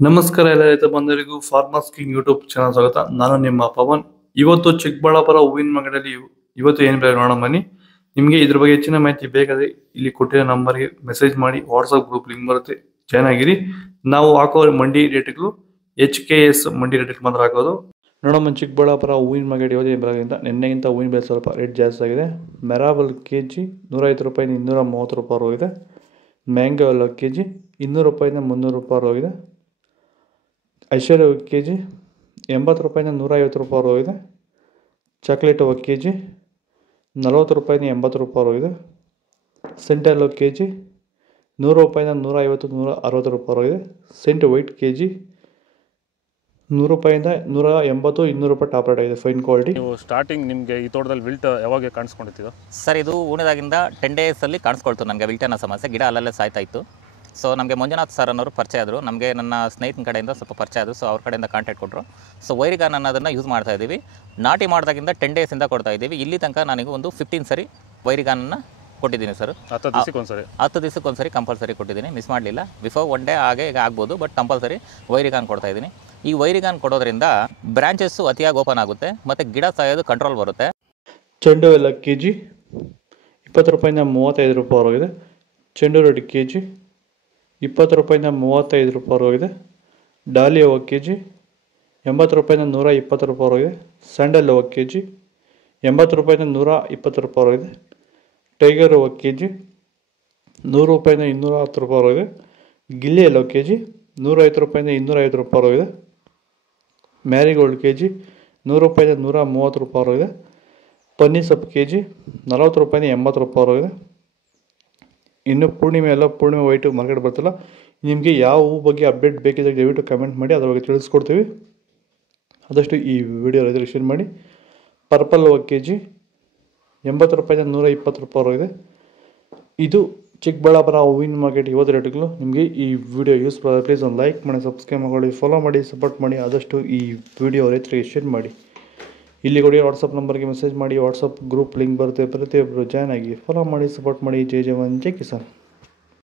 ನಮಸ್ಕಾರ ಎಲ್ಲ ರೈತ ಬಂಧುಗಳಿಗೂ ಫಾರ್ಮರ್ಸ್ ಕಿಂಗ್ ಯೂಟ್ಯೂಬ್ ಚಾನಲ್ ಸ್ವಾಗತ. ನಾನು ನಿಮ್ಮ ಪವನ್. ಇವತ್ತು ಚಿಕ್ಕಬಳ್ಳಾಪುರ ಹೂವಿನ ಮಾರ್ಕೆಟಲ್ಲಿ ಇವತ್ತು ಏನು ಬೆಲೆ ನೋಡೋಣ ಬನ್ನಿ. ನಿಮಗೆ ಇದ್ರ ಬಗ್ಗೆ ಹೆಚ್ಚಿನ ಮಾಹಿತಿ ಬೇಕಾದ್ರೆ ಇಲ್ಲಿ ಕೊಟ್ಟಿರೋ ನಂಬರ್ಗೆ ಮೆಸೇಜ್ ಮಾಡಿ, ವಾಟ್ಸ್ಆಪ್ ಗ್ರೂಪ್ ಲಿಂಕ್ ಬರುತ್ತೆ, ಜಾಯ್ನ್ ಆಗಿರಿ. ನಾವು ಹಾಕೋ ಮಂಡಿ ರೇಟ್ಗಳು HKS ಮಂಡಿ ರೇಟ್ ಮಾತ್ರ ಹಾಕೋದು. ನೋಡಮ್ಮ, ಚಿಕ್ಕಬಳ್ಳಾಪುರ ಹೂವಿನ ಮಾರ್ಕೆಟ್ ಇವತ್ತು ಏನು ಬೆಲೆಗಿಂತ ನಿನ್ನೆಗಿಂತ ಹೂವಿನ ಬೆಲೆ ಸ್ವಲ್ಪ ರೇಟ್ ಜಾಸ್ತಿ ಆಗಿದೆ. ಮೆರಾಬಲ್ KG 150 ರೂಪಾಯಿಂದ 230 ರೂಪಾಯಿ ಹೋಗಿದೆ. ಮ್ಯಾಂಗೋ ಎಲ್ಲ KG 200 ರೂಪಾಯಿಂದ 300 ರೂಪಾಯಿ ಹೋಗಿದೆ. ಐಶ್ವರ್ಯ KG 80 ರೂಪಾಯಿಂದ 150 ರೂಪಾಯಿ ಹೋಗಿದೆ. ಚಾಕ್ಲೇಟ್ KG 40 ರೂಪಾಯಿಂದ 80 ರೂಪಾಯಿ ಹೋಗಿದೆ. ಸೆಂಟೆಲ್ಲೋ KG 100 ರೂಪಾಯಿಂದ 150 160 ರೂಪಾಯಿ ಹೋಗಿದೆ. ಸೆಂಟ್ ವೈಟ್ KG 100 ರೂಪಾಯಿಂದ 180 200 ರೂಪಾಯಿ ಟಾಪ್ ರೇಟ್ ಆಗಿದೆ. Fine quality. ನೀವು ಸ್ಟಾರ್ಟಿಂಗ್ ನಿಮಗೆ ಈ ತೋಟದಲ್ಲಿ ವಿಲ್ಟ್ ಯಾವಾಗ ಕಾಣಿಸ್ಕೊಂಡಿತ್ತು ಸರ್? ಇದು ಉಣಿದಾಗಿಂದ 10 ಡೇಸಲ್ಲಿ ಕಾಣಿಸ್ಕೊಳ್ತು ನನಗೆ ವಿಲ್ಟ್ ಅನ್ನೋ ಸಮಸ್ಯೆ. ಗಿಡ ಅಲ್ಲಲ್ಲೇ ಸಾಯ್ತಾ ಇತ್ತು. ಸೊ ನಮಗೆ ಮಂಜುನಾಥ್ ಸರ್ ಅನ್ನೋರು ಪರಿಚಯ ಆದರು, ನಮಗೆ ನನ್ನ ಸ್ನೇಹಿತನ ಕಡೆಯಿಂದ ಸ್ವಲ್ಪ ಪರಿಚಯ ಆದರು. ಸೊ ಅವ್ರ ಕಡೆಯಿಂದ ಕಾಂಟ್ಯಾಕ್ಟ್ ಕೊಟ್ಟರು. ಸೊ ವೈರಿಗಾನ್ ಅನ್ನೋದನ್ನು ಯೂಸ್ ಮಾಡ್ತಾ ಇದ್ದೀವಿ. ನಾಟಿ ಮಾಡಿದಾಗಿಂದ 10 ಡೇಸಿಂದ ಕೊಡ್ತಾ ಇದ್ದೀವಿ. ಇಲ್ಲಿ ತನಕ ನನಗೆ ಒಂದು 15 ಸರಿ ವೈರಿಗಾನನ್ನು ಕೊಟ್ಟಿದ್ದೀನಿ ಸರ್. 10 ದಿವಸಕ್ಕೆ ಒಂದ್ಸರಿ ಕಂಪಲ್ಸರಿ ಕೊಟ್ಟಿದ್ದೀನಿ, ಮಿಸ್ ಮಾಡಲಿಲ್ಲ. ಬಿಫೋರ್ 1 ಡೇ ಹಾಗೆ ಈಗ ಆಗ್ಬೋದು, ಬಟ್ ಕಂಪಲ್ಸರಿ ವೈರಿಗಾನ್ ಕೊಡ್ತಾ ಇದ್ದೀನಿ. ಈ ವೈರಿಗಾನ್ ಕೊಡೋದ್ರಿಂದ ಬ್ರಾಂಚಸ್ಸು ಅತಿಯಾಗಿ ಓಪನ್ ಆಗುತ್ತೆ ಮತ್ತು ಗಿಡ ಸಾಯೋದು ಕಂಟ್ರೋಲ್ ಬರುತ್ತೆ. ಚೆಂಡು ಎಲ್ಲ KG 20 ರೂಪಾಯಿಂದ 35 ರೂಪಾಯಿ ಹೋಗಿದೆ. ಚೆಂಡು ರೆಡ್ KG 20 ರೂಪಾಯಿಂದ 35 ರೂಪಾಯಿ ಹೋಗಿದೆ. ಡಾಲಿ ಹೂವು KG 80 ರೂಪಾಯಿಂದ 120 ರೂಪಾಯಿ ಹೋಗಿದೆ. ಸ್ಯಾಂಡಲ್ ಹೂವು KG 80 ರೂಪಾಯಿಂದ 120 ರೂಪಾಯಿ ಹೋಗಿದೆ. ಟೈಗರ್ ಹೂವು KG 100 ರೂಪಾಯಿಂದ 210 ರೂಪಾಯಿ ಹೋಗಿದೆ. ಗಿಲ್ಲಿ ಎಲ್ಲೋ KG 150 ರೂಪಾಯಿಂದ 250 ರೂಪಾಯಿ ಹೋಗಿದೆ. ಮ್ಯಾರಿಗೋಲ್ಡ್ KG 100 ರೂಪಾಯಿಂದ 130 ರೂಪಾಯಿ ಹೋಗಿದೆ. ಪನ್ನೀರ್ ಸೊಪ್ಪು KG 40 ರೂಪಾಯಿಂದ 80 ರೂಪಾಯಿ ಹೋಗಿದೆ. ಇನ್ನು ಪೂರ್ಣಿಮೆ ವೈಟು ಮಾರ್ಕೆಟ್ ಬರ್ತಲ್ಲ. ನಿಮಗೆ ಯಾವ ಹೂ ಬಗ್ಗೆ ಅಪ್ಡೇಟ್ ಬೇಕಿದ್ದಾಗ ದಯವಿಟ್ಟು ಕಮೆಂಟ್ ಮಾಡಿ, ಅದ್ರ ಬಗ್ಗೆ ತಿಳಿಸ್ಕೊಡ್ತೀವಿ. ಆದಷ್ಟು ಈ ವಿಡಿಯೋ ರೈತರಿಗೆ ಶೇರ್ ಮಾಡಿ. ಪರ್ಪಲ್ ಹೂವು KG 80 ರೂಪಾಯಿಂದ 120 ರೂಪಾಯಿ ಹೋಗಿದೆ. ಇದು ಚಿಕ್ಕಬಳ್ಳಾಪುರ ಹೂವಿನ ಮಾರ್ಕೆಟ್ ಇವತ್ತು ರೇಟ್ಗಳು. ನಿಮಗೆ ಈ ವಿಡಿಯೋ ಯೂಸ್ಫುಲ್ ಆದರೆ ಪ್ಲೀಸ್ ಒಂದು ಲೈಕ್ ಮಾಡಿ, ಸಬ್ಸ್ಕ್ರೈಬ್ ಮಾಡಿ, ಫಾಲೋ ಮಾಡಿ, ಸಪೋರ್ಟ್ ಮಾಡಿ. ಆದಷ್ಟು ಈ ವಿಡಿಯೋ ರೈತರಿಗೆ ಶೇರ್ ಮಾಡಿ. ಇಲ್ಲಿ ಕೊಡಿ ವಾಟ್ಸಪ್ ನಂಬರ್ಗೆ ಮೆಸೇಜ್ ಮಾಡಿ, ವಾಟ್ಸಪ್ ಗ್ರೂಪ್ ಲಿಂಕ್ ಬರುತ್ತೆ, ಪ್ರತಿಯೊಬ್ಬರು ಜಾಯ್ನ್ ಆಗಿ ಫಾಲೋ ಮಾಡಿ, ಸಪೋರ್ಟ್ ಮಾಡಿ. ಜೈ ಜವಾನ್ ಜೈ ಕಿಸಾನ್.